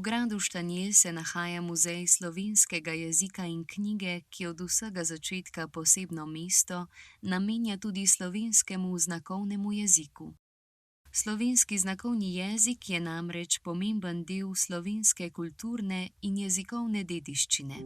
V gradu Štanjel se nahaja Muzej slovenskega jezika in knjige, ki od vsega začetka posebno mesto namenja tudi slovenskemu znakovnemu jeziku. Slovenski znakovni jezik je namreč pomemben del slovenske kulturne in jezikovne dediščine.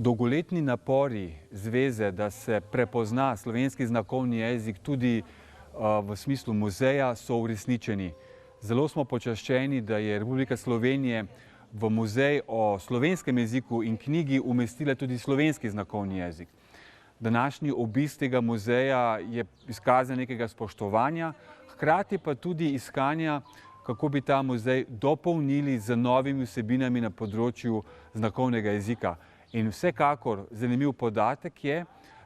Dolgoletni napori zveze, da se prepozna slovenski znakovni jezik tudi v smislu muzeja, so uresničeni. Zelo smo počaščeni, da je Republika Slovenija v muzej o slovenskem jeziku in knjigi umestila tudi slovenski znakovni jezik. Današnji obisk tega muzeja je izkazan nekega spoštovanja, hkrati pa tudi iskanja, kako bi ta muzej dopolnili z novimi vsebinami na področju znakovnega jezika. In vsekakor zanimiv podatek je,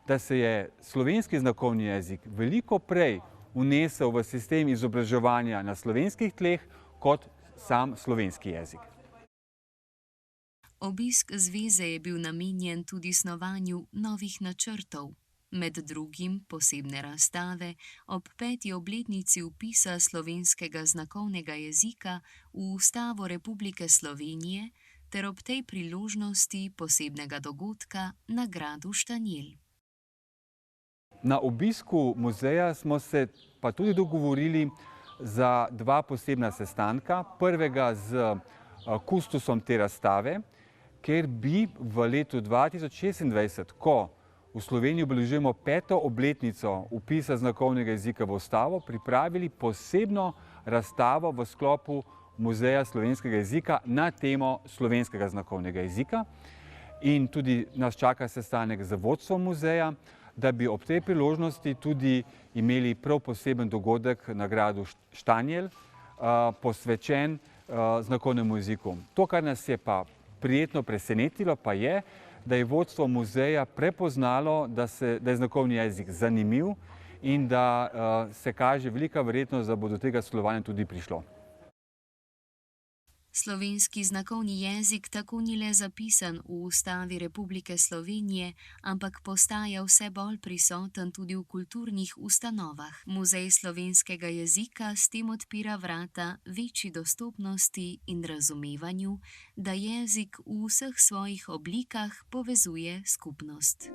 da se je slovenski znakovni jezik veliko prej vnesel v sistem izobraževanja na slovenskih tleh kot sam slovenski jezik. Obisk zveze je bil namenjen tudi snovanju novih načrtov, med drugim posebne razstave ob 5. obletnici vpisa slovenskega znakovnega jezika v Ustavo Republike Slovenije ter ob tej priložnosti posebnega dogodka na gradu Štanjel. Na obisku muzeja smo se pa tudi dogovorili za dva posebna sestanka. Prvega z kustosom te razstave, ker bi v letu 2026, ko v Sloveniji obeležujemo 5. obletnico vpisa znakovnega jezika v Ustavo, pripravili posebno razstavo v sklopu Muzeja slovenskega jezika na temo slovenskega znakovnega jezika. In tudi nas čaka sestanek z vodstvom muzeja, da bi ob tej priložnosti tudi imeli prav poseben dogodek na gradu Štanjel, posvečen znakovnemu jeziku. To, kar nas je pa prijetno presenetilo, pa je, da je vodstvo muzeja prepoznalo, da je znakovni jezik zanimiv in da se kaže velika verjetnost, da bo do tega sodelovanja tudi prišlo. Slovenski znakovni jezik tako ni le zapisan v Ustavi Republike Slovenije, ampak postaja vse bolj prisoten tudi v kulturnih ustanovah. Muzej slovenskega jezika s tem odpira vrata večji dostopnosti in razumevanju, da jezik v vseh svojih oblikah povezuje skupnost.